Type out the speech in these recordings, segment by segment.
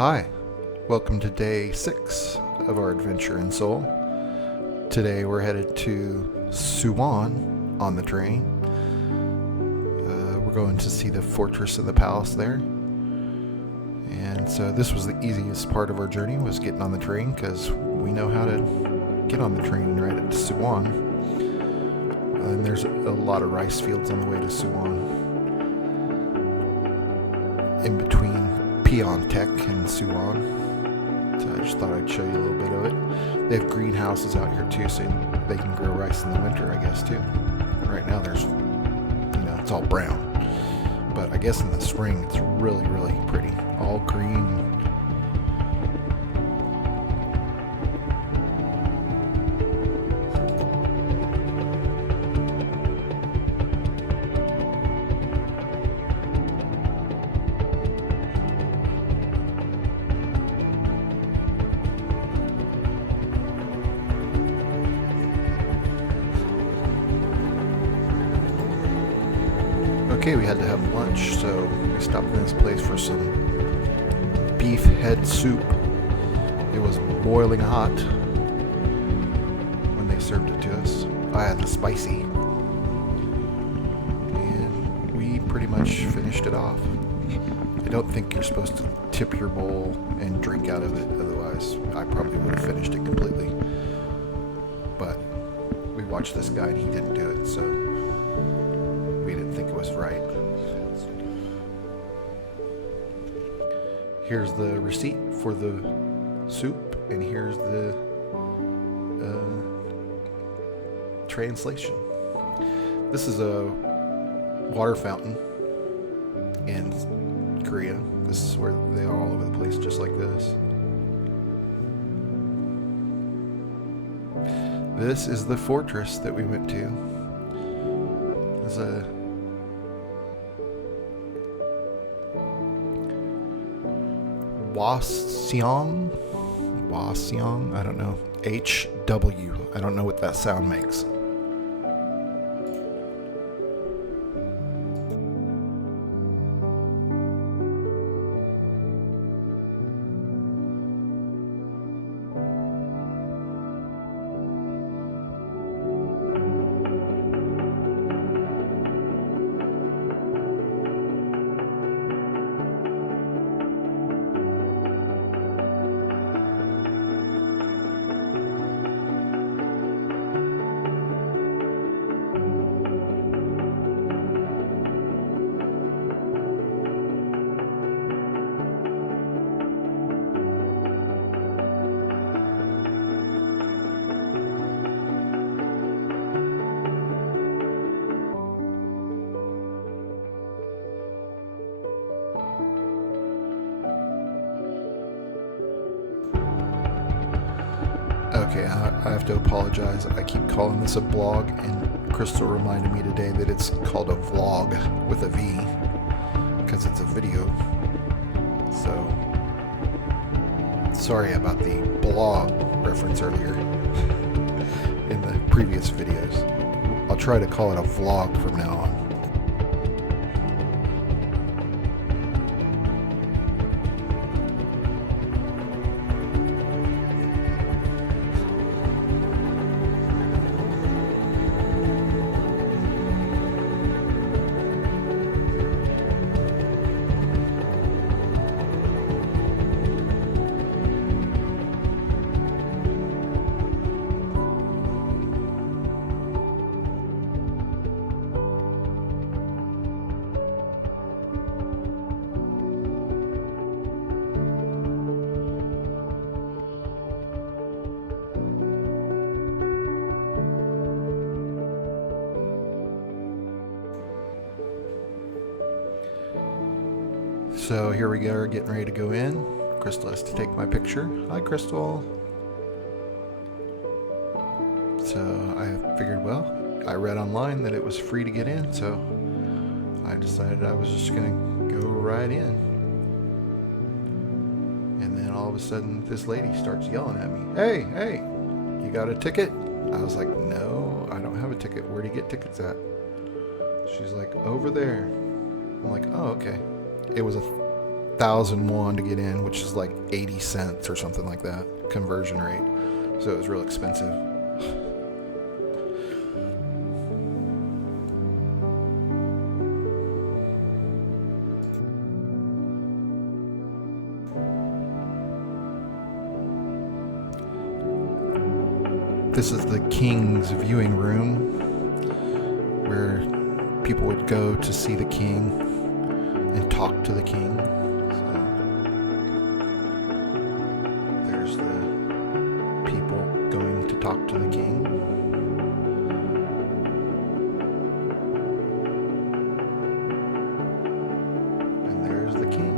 Hi, welcome to day 6 of our adventure in Seoul. Today we're headed to Suwon on the train. We're going to see the fortress and the palace there. And so this was the easiest part of our journey, was getting on the train, because we know how to get on the train and ride it to Suwon. And there's a lot of rice fields on the way to Suwon. In between Pyeongtaek and Suwon. So I just thought I'd show you a little bit of it. They have greenhouses out here too, so they can grow rice in the winter, I guess, too. Right now there's, it's all brown. But I guess in the spring it's really, really pretty. All green. Okay, we had to have lunch, so we stopped in this place for some beef head soup. It was boiling hot when they served it to us. I had the spicy, and we pretty much finished it off. I don't think you're supposed to tip your bowl and drink out of it, otherwise I probably would have finished it completely. But we watched this guy and he didn't do it, so we didn't think it was right. Here's the receipt for the soup, and here's the translation. This is a water fountain in Korea. This is where they are all over the place, just like this. This is the fortress that we went to. There's a Hwaseong, I don't know. HW, I don't know what that sound makes. Okay, I have to apologize. I keep calling this a blog, and Crystal reminded me today that it's called a vlog with a V, because it's a video. So, sorry about the blog reference earlier in the previous videos. I'll try to call it a vlog from now on. So here we are, getting ready to go in. Crystal has to take my picture. Hi, Crystal. So I figured, well, I read online that it was free to get in, so I decided I was just going to go right in. And then all of a sudden, this lady starts yelling at me. Hey, you got a ticket? I was like, no, I don't have a ticket. Where do you get tickets at? She's like, over there. I'm like, oh, okay. It was a 1,000 won to get in, which is like 80 cents or something like that, conversion rate. So it was real expensive. This is the king's viewing room, where people would go to see the king and talk to the king. So there's the people going to talk to the king. And there's the king.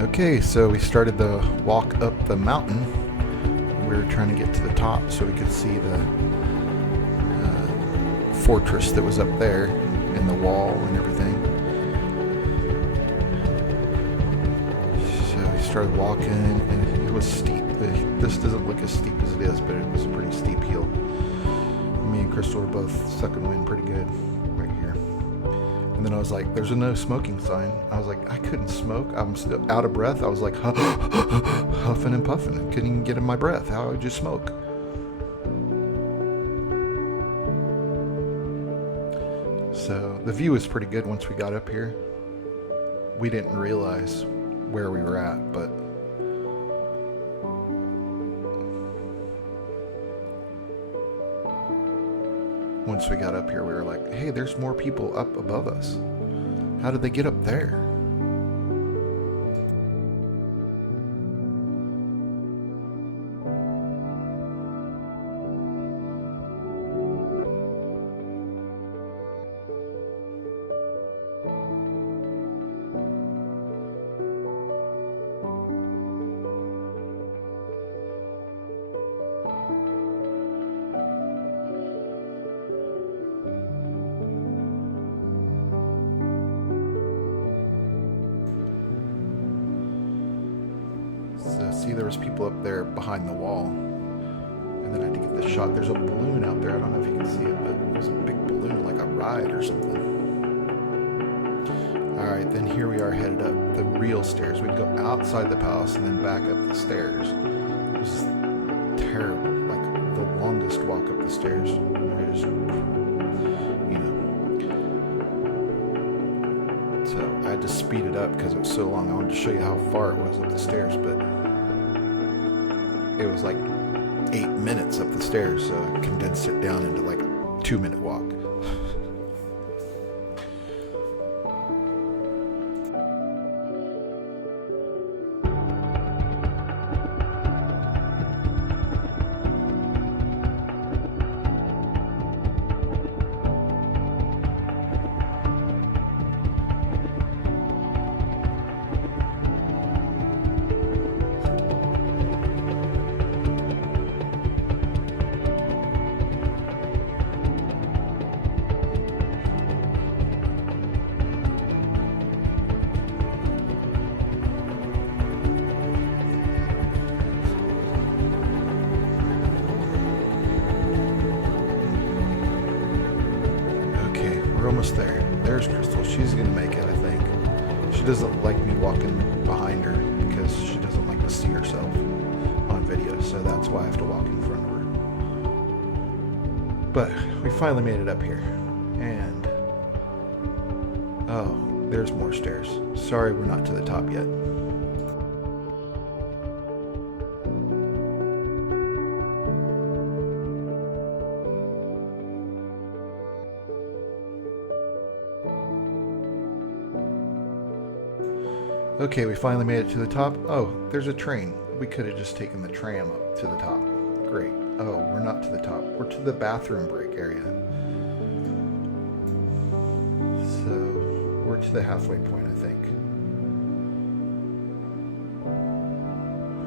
Okay, so we started the walk up the mountain. We were trying to get to the top so we could see the fortress that was up there and the wall and everything. So we started walking and it was steep. This doesn't look as steep as it is, but it was a pretty steep hill. Me and Crystal were both sucking wind pretty good right here. And then I was like, there's a no smoking sign. I was like, I couldn't smoke. I'm still out of breath. I was like huffing and puffing. I couldn't even get in my breath. How would you smoke? So the view was pretty good once we got up here. We didn't realize where we were at, but once we got up here, we were like, hey, there's more people up above us. How did they get up there? So see, there was people up there behind the wall. And then I had to get this shot. There's a balloon out there. I don't know if you can see it, but it was a big balloon, like a ride or something. Alright, then here we are headed up the real stairs. We'd go outside the palace and then back up the stairs. It was terrible. Like the longest walk up the stairs. It was, So I had to speed it up because it was so long. I wanted to show you how far it was up the stairs, but it was like 8 minutes up the stairs, so I condensed it down into like a 2-minute walk. We're almost there. There's Crystal. She's gonna make it, I think. She doesn't like me walking behind her because she doesn't like to see herself on video, so that's why I have to walk in front of her. But we finally made it up here. And oh, there's more stairs. Sorry we're not to the top yet. Okay, we finally made it to the top. Oh, there's a train. We could have just taken the tram up to the top. Great. Oh, we're not to the top. We're to the bathroom break area. So we're to the halfway point, I think.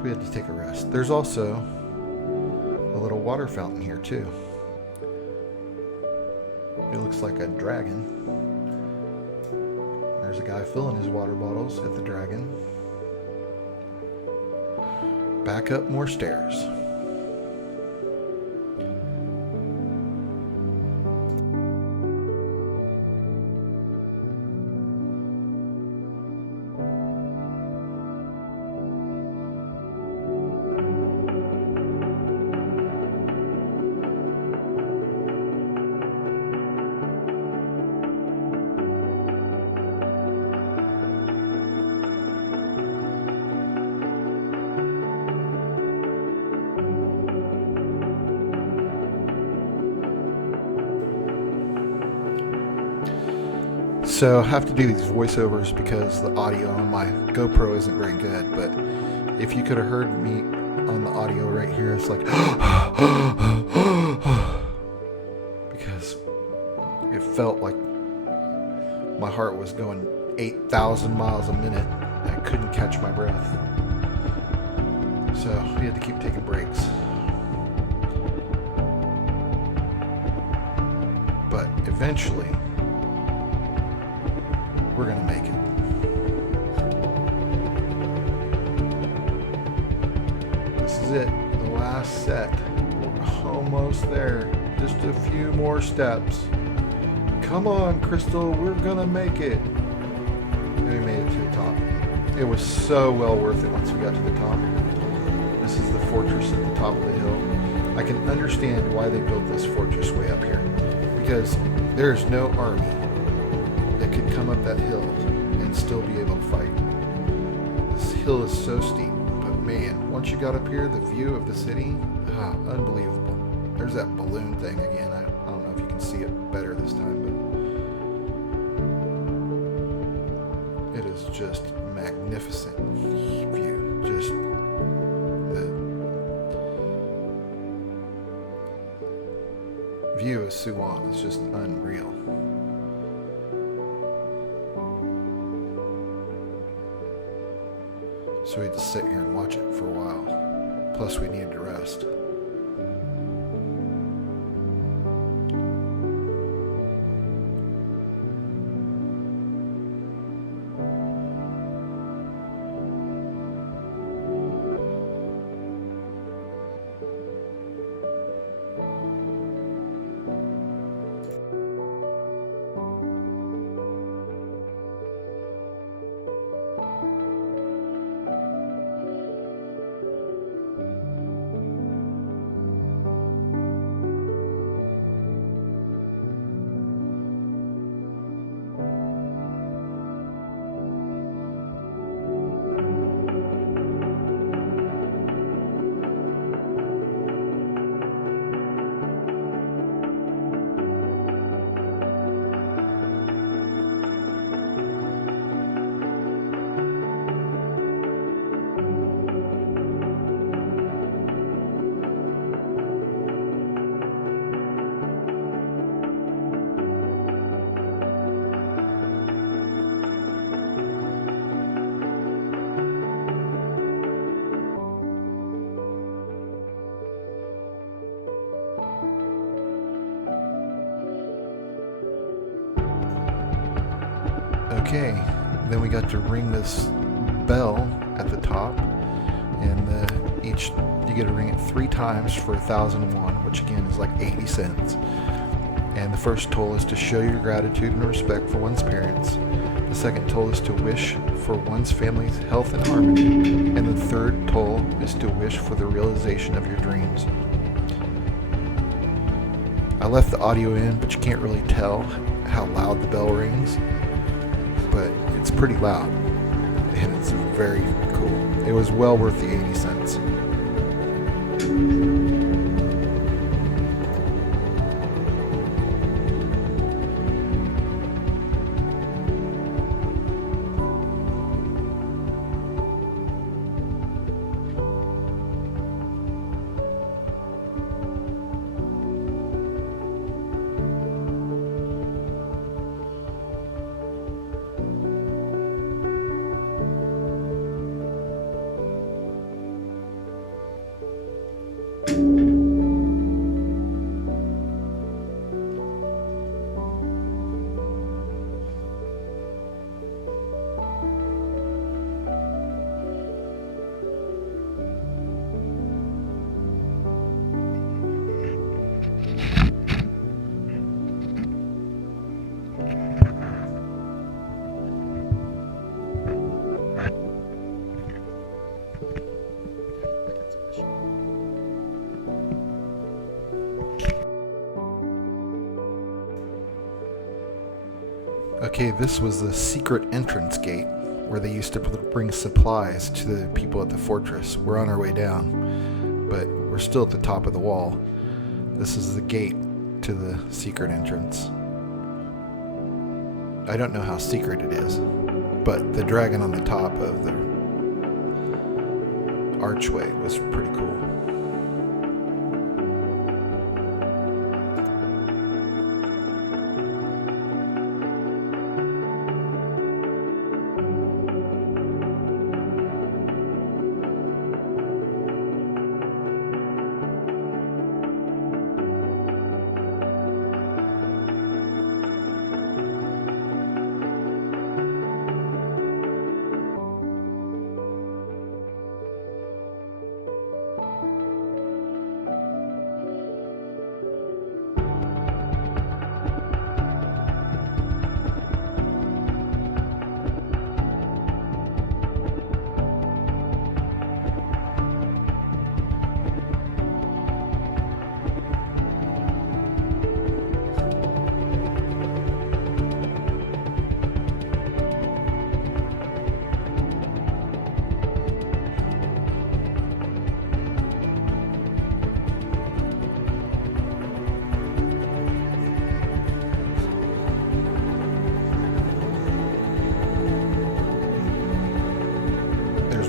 We had to take a rest. There's also a little water fountain here too. It looks like a dragon. There's a guy filling his water bottles at the dragon. Back up more stairs. So I have to do these voiceovers because the audio on my GoPro isn't very good, but if you could have heard me on the audio right here, it's like because it felt like my heart was going 8,000 miles a minute and I couldn't catch my breath. So we had to keep taking breaks. But eventually, we're going to make it. This is it. The last set. We're almost there. Just a few more steps. Come on, Crystal. We're going to make it. And we made it to the top. It was so well worth it once we got to the top. This is the fortress at the top of the hill. I can understand why they built this fortress way up here. Because there is no army that could come up that hill and still be able to fight. This hill is so steep, but man, once you got up here, the view of the city, unbelievable. There's that balloon thing again. I don't know if you can see it better this time, but it is just magnificent view. Just the view of Suwon is just unreal. So we had to sit here and watch it for a while. Plus we needed to rest. Okay, then we got to ring this bell at the top, and you get to ring it 3 times for 1,001, which again is like 80 cents. And the first toll is to show your gratitude and respect for one's parents. The second toll is to wish for one's family's health and harmony. And the third toll is to wish for the realization of your dreams. I left the audio in, but you can't really tell how loud the bell rings. But it's pretty loud, and it's very cool. It was well worth the 80 cents. Okay, this was the secret entrance gate where they used to bring supplies to the people at the fortress. We're on our way down, but we're still at the top of the wall. This is the gate to the secret entrance. I don't know how secret it is, but the dragon on the top of the archway was pretty cool.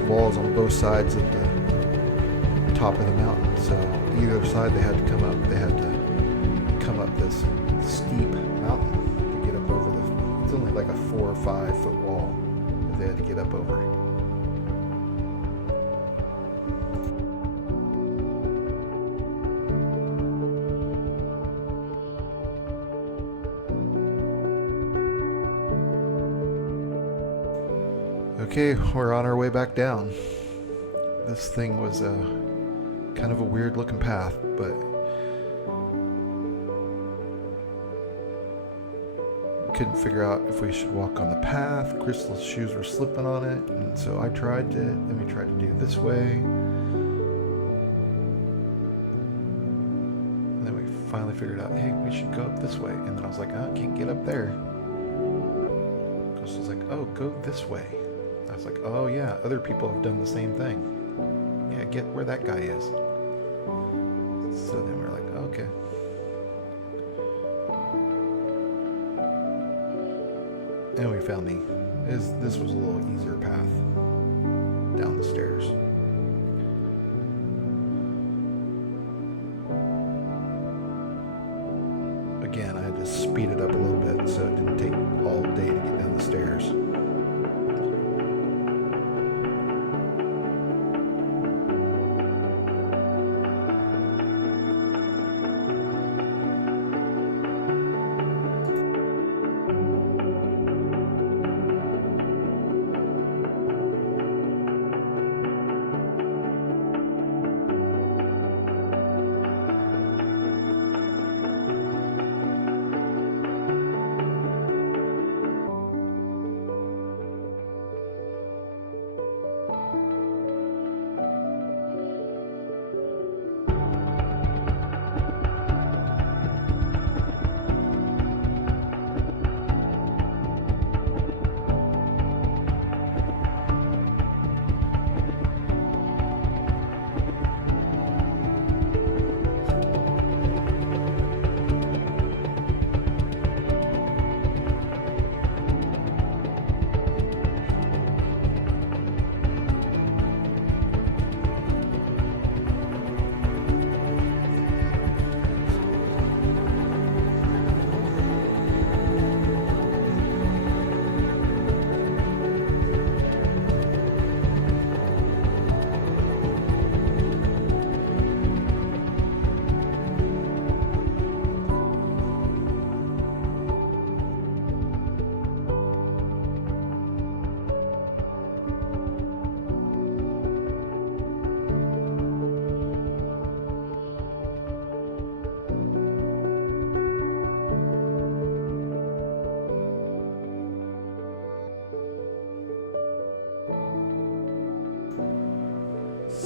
Walls on both sides of the top of the mountain, so either side they had to come up. They had to come up this steep mountain to get up over the. It's only like a 4 or 5 foot wall that they had to get up over. Okay, we're on our way back down. This thing was kind of a weird looking path, but we couldn't figure out if we should walk on the path. Crystal's shoes were slipping on it, and so I tried to, then we tried to do this way. And then we finally figured out, hey, we should go up this way. And then I was like, oh, I can't get up there. Crystal's like, oh, go this way. I was like, oh yeah, other people have done the same thing. Yeah, get where that guy is. So then we're like, okay. And we found this was a little easier path down the stairs. Again, I had to speed it up a little bit so it didn't take all day to get down the stairs.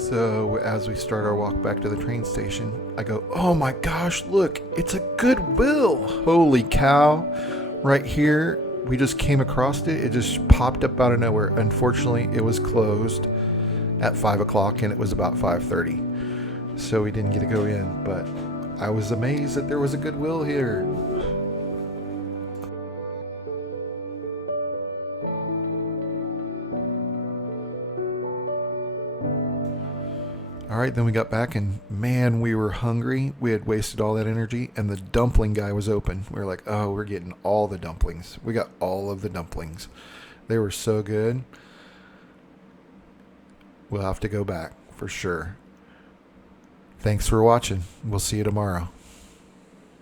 So as we start our walk back to the train station, I go, oh my gosh, look, it's a Goodwill. Holy cow. Right here, We just came across it. It just popped up out of nowhere. Unfortunately, it was closed at 5 o'clock and it was about 5:30. So we didn't get to go in, but I was amazed that there was a Goodwill here. All right, then we got back and man, we were hungry. We had wasted all that energy and the dumpling guy was open. We were like, oh, we're getting all the dumplings. We got all of the dumplings. They were so good. We'll have to go back for sure. Thanks for watching. We'll see you tomorrow.